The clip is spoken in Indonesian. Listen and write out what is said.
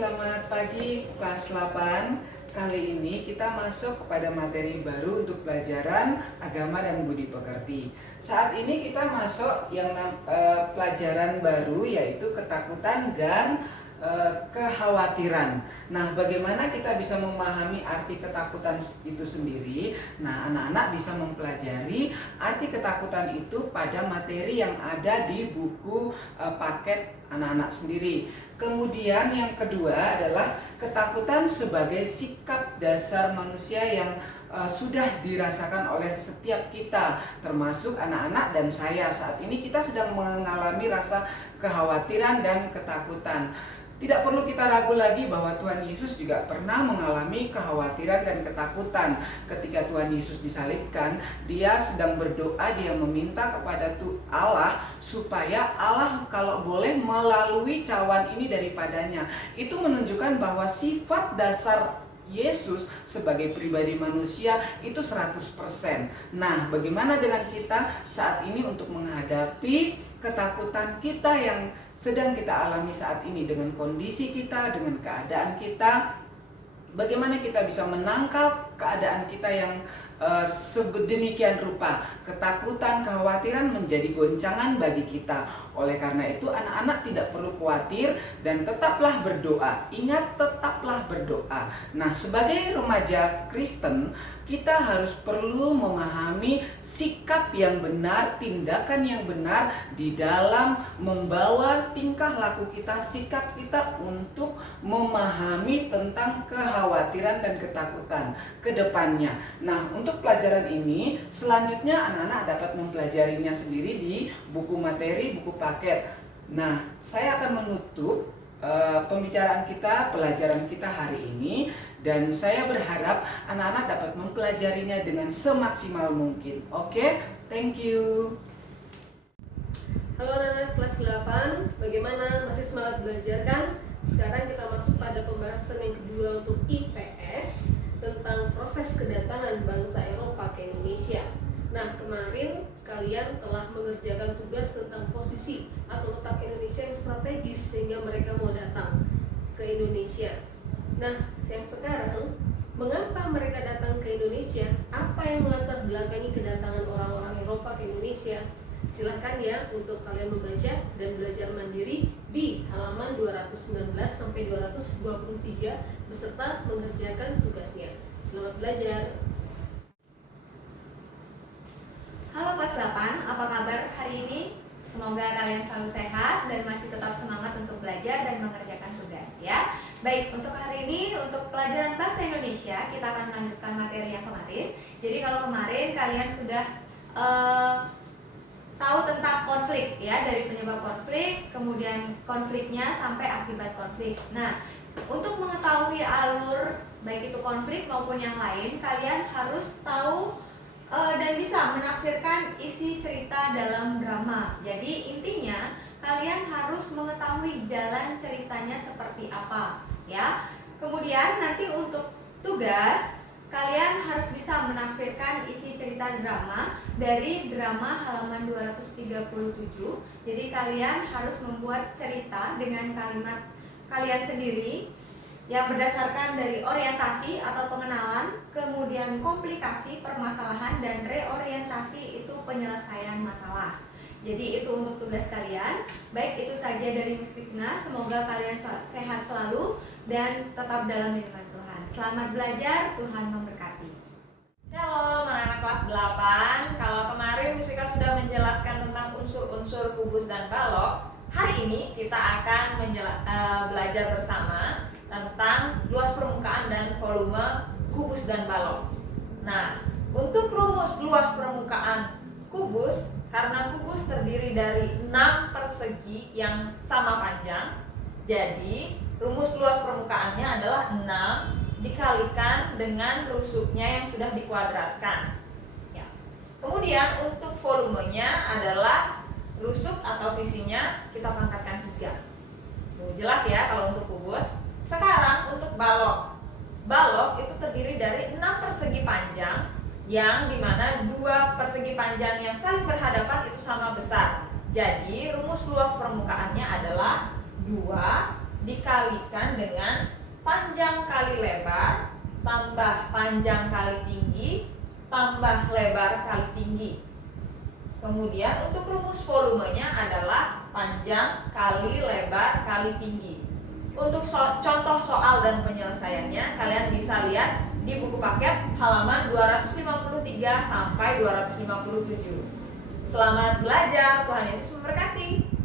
selamat pagi kelas 8. Kali ini kita masuk kepada materi baru untuk pelajaran agama dan budi pekerti. Saat ini kita masuk yang pelajaran baru, yaitu ketakutan dan kekhawatiran. Nah, bagaimana kita bisa memahami arti ketakutan itu sendiri? Nah, anak-anak bisa mempelajari arti ketakutan itu pada materi yang ada di buku paket anak-anak sendiri. Kemudian yang kedua adalah ketakutan sebagai sikap dasar manusia yang sudah dirasakan oleh setiap kita, termasuk anak-anak dan saya. Saat ini kita sedang mengalami rasa kekhawatiran dan ketakutan. Tidak perlu kita ragu lagi bahwa Tuhan Yesus juga pernah mengalami kekhawatiran dan ketakutan. Ketika Tuhan Yesus disalibkan, dia sedang berdoa, dia meminta kepada Allah supaya Allah kalau boleh melalui cawan ini daripadanya. Itu menunjukkan bahwa sifat dasar Yesus sebagai pribadi manusia itu 100%. Nah, bagaimana dengan kita saat ini untuk menghadapi ketakutan kita yang sedang kita alami saat ini dengan kondisi kita, dengan keadaan kita? Bagaimana kita bisa menangkal keadaan kita yang sedemikian rupa? Ketakutan, kekhawatiran menjadi goncangan bagi kita. Oleh karena itu anak-anak tidak perlu khawatir dan tetaplah berdoa. Ingat, tetaplah berdoa. Nah, sebagai remaja Kristen, kita harus perlu memahami sikap yang benar, tindakan yang benar di dalam membawa tingkah laku kita, sikap kita untuk memahami tentang kekhawatiran dan ketakutan ke depannya. Nah, untuk pelajaran ini selanjutnya anak-anak dapat mempelajarinya sendiri di buku materi, buku paket. Nah, saya akan menutup pembicaraan kita, pelajaran kita hari ini, dan saya berharap anak-anak dapat mempelajarinya dengan semaksimal mungkin. Oke, thank you. Halo anak-anak kelas 8, bagaimana? Masih semangat belajar kan? Sekarang kita masuk pada pembahasan yang kedua untuk IPS tentang proses kedatangan bangsa Eropa ke Indonesia. Nah, kemarin kalian telah mengerjakan tugas tentang posisi atau letak Indonesia yang strategis sehingga mereka mau datang ke Indonesia. Nah, yang sekarang, mengapa mereka datang ke Indonesia? Apa yang melatar belakangi kedatangan orang-orang Eropa ke Indonesia? Silahkan ya untuk kalian membaca dan belajar mandiri di halaman 219 sampai 223 beserta mengerjakan tugasnya. Selamat belajar. Halo kelas 8, apa kabar hari ini? Semoga kalian selalu sehat dan masih tetap semangat untuk belajar dan mengerjakan tugas ya. Baik, untuk hari ini, untuk pelajaran bahasa Indonesia, kita akan melanjutkan materi yang kemarin. Jadi kalau kemarin kalian sudah tahu tentang konflik ya, dari penyebab konflik, kemudian konfliknya sampai akibat konflik. Nah, untuk mengetahui alur baik itu konflik maupun yang lain, kalian harus tahu dan bisa menafsirkan isi cerita dalam drama. Jadi intinya kalian harus mengetahui jalan ceritanya seperti apa ya. Kemudian nanti untuk tugas, kalian harus bisa menafsirkan isi cerita drama dari drama halaman 237. Jadi kalian harus membuat cerita dengan kalimat kalian sendiri yang berdasarkan dari orientasi atau pengenalan, kemudian komplikasi, permasalahan, dan reorientasi itu penyelesaian masalah. Jadi itu untuk tugas kalian. Baik, itu saja dari Miss Krisna. Semoga kalian sehat selalu dan tetap dalam lindungan Tuhan. Selamat belajar, Tuhan memberkati. Shalom anak-anak kelas 8. Kalau kemarin Musika sudah menjelaskan tentang unsur-unsur kubus dan balok, hari ini kita akan belajar bersama tentang luas permukaan dan volume kubus dan balok. Nah, untuk rumus luas permukaan kubus, karena kubus terdiri dari 6 persegi yang sama panjang, jadi rumus luas permukaannya adalah 6 dikalikan dengan rusuknya yang sudah dikuadratkan ya. Kemudian untuk volumenya adalah rusuk atau sisinya kita pangkatkan 3. Tuh, jelas ya kalau untuk kubus. Sekarang untuk balok. Balok itu terdiri dari 6 persegi panjang yang dimana 2 persegi panjang yang saling berhadapan itu sama besar. Jadi rumus luas permukaannya adalah 2 dikalikan dengan panjang kali lebar tambah panjang kali tinggi tambah lebar kali tinggi. Kemudian untuk rumus volumenya adalah panjang kali lebar kali tinggi. Untuk contoh soal dan penyelesaiannya kalian bisa lihat di buku paket halaman 253 sampai 257. Selamat belajar, Tuhan Yesus memberkati.